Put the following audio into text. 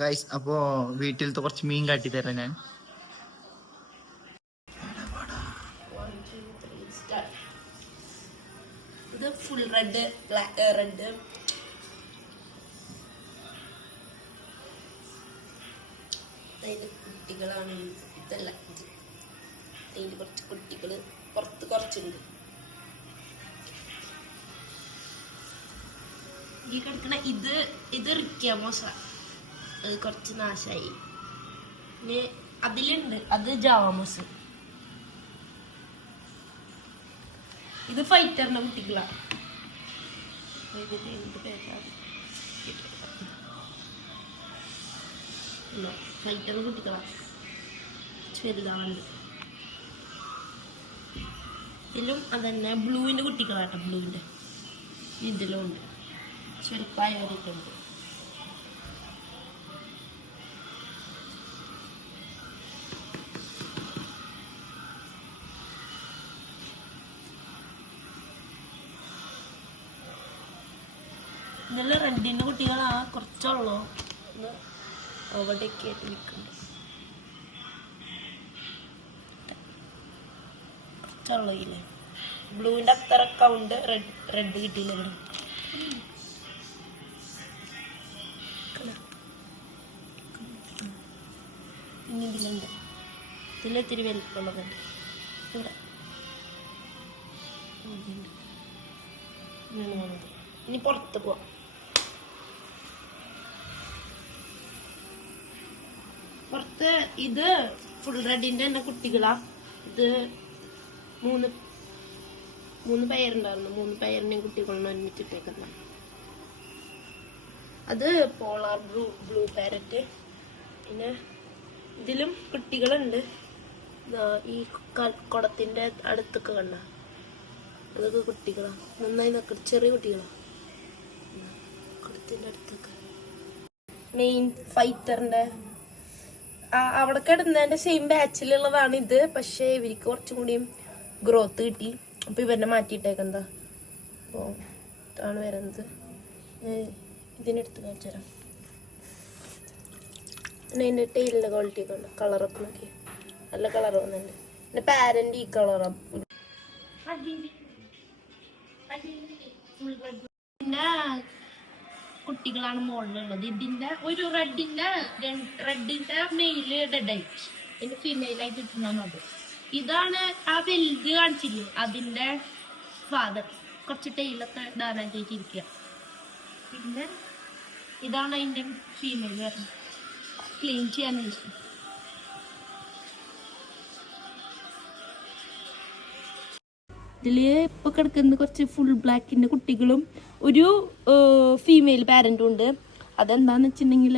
Guys അപ്പോൾ വീട്ടിലത്തെ കുറച്ച് മീൻ കാട്ടിത്തരാം ഞാൻ. ഇത് ഫുൾ റെഡ്, റെഡ്. കുട്ടികളാണ് ഇതല്ല, ഇത് അതിൽ കുറച്ച് കുട്ടികള് പുറത്ത് കുറച്ചുണ്ട്. ഈ കിടക്കണ ഇത് റിക്കാമോസ, അത് കുറച്ച് നാശായി. പിന്നെ അതിലുണ്ട്, അത് ജാവാമോസ്. ഇത് ഫൈറ്ററിന്റെ കുട്ടികളാ. ഫൈറ്ററിന്റെ കുട്ടികളാ, ചെറുതാവുണ്ട്. ഇതിലും അതന്നെ ബ്ലൂവിന്റെ കുട്ടികളാട്ടോ, ബ്ലൂവിന്റെ ഇതിലും ഉണ്ട്, ചെറുപ്പായവരൊക്കെയുണ്ട്. ഇതെല്ലാം റെഡിന്റെ കുട്ടികളാ, കുറച്ചുള്ളൂ, അവിടെയൊക്കെ ആയിട്ട് നിൽക്കുന്നുണ്ട്. കുറച്ചുള്ളൂ ഇല്ലേ, ബ്ലൂവിന്റെ അത്ര കൗണ്ട് റെഡ് കിട്ടിയില്ല ഇവിടെ. പിന്നെ ഇതിലുണ്ട്, ഇതിലിത്തിരി വലിപ്പമുള്ളതുണ്ട് ഇവിടെ. ഇനി പുറത്ത് പോവാം. പുറത്ത് ഇത് ഫുൾ റെഡിന്റെ തന്നെ കുട്ടികളാ. ഇത് മൂന്ന് പേരുണ്ടായിരുന്നു, 3 പേരിനെയും കുട്ടികളെ ഒരുമിച്ചിട്ടേക്കുന്ന. അത് പോളാർ ബ്ലൂ പാരറ്റ്. പിന്നെ ഇതിലും കുട്ടികളുണ്ട്. ഈ കുടത്തിന്റെ അടുത്തൊക്കെ കണ്ട, അതൊക്കെ കുട്ടികളാ, നന്നായി നോക്കണം, ചെറിയ കുട്ടികളാ. കുടത്തിന്റെ അടുത്തൊക്കെ മെയിൻ ഫൈറ്ററിന്റെ അവിടെ കിടന്നതിന്റെ സെയിം ബാച്ചിലുള്ളതാണ് ഇത്. പക്ഷെ ഇവർക്ക് കുറച്ചും കൂടിയും ഗ്രോത്ത് കിട്ടി, അപ്പൊ ഇവരെ മാറ്റിയിട്ടേക്കെന്താ. അപ്പോൾ ഇതാണ് വരുന്നത്. ഇതിനെടുത്ത് കാണിച്ചു തരാം. പിന്നെ അതിൻ്റെ ടെയിലിൻ്റെ ക്വാളിറ്റി ഒക്കെ ഉണ്ട്, കളറൊക്കെ നോക്കി നല്ല കളർ വന്നിട്ടുണ്ട്. പിന്നെ പാരന്റ് ഈ കളറാണ്. പിന്നെ കുട്ടികളാണ് മുകളിലുള്ളത്. ഇതിന്റെ ഒരു റെഡിന്റെ മെയില് ഡെഡായി, ഇതിന്റെ ഫീമെയിലായിട്ട് കിട്ടുന്നത്. ഇതാണ് ആ വലുത് കാണിച്ചില്ലേ, അതിന്റെ ഫാദർ. കുറച്ച് ടൈലൊക്കെ ഡാമേജ് ആയിട്ട് ഇരിക്കുക. പിന്നെ ഇതാണ് അതിന്റെ ഫീമെയിൽ വരുന്നത്, ക്ലീൻ ചെയ്യാൻ വേണ്ടി. ഇതില് ഇപ്പൊ കിടക്കുന്നത് കുറച്ച് ഫുൾ ബ്ലാക്കിന്റെ കുട്ടികളും ഒരു ഫീമെയിൽ പാരന്റും ഉണ്ട്. അതെന്താന്ന് വെച്ചിട്ടുണ്ടെങ്കിൽ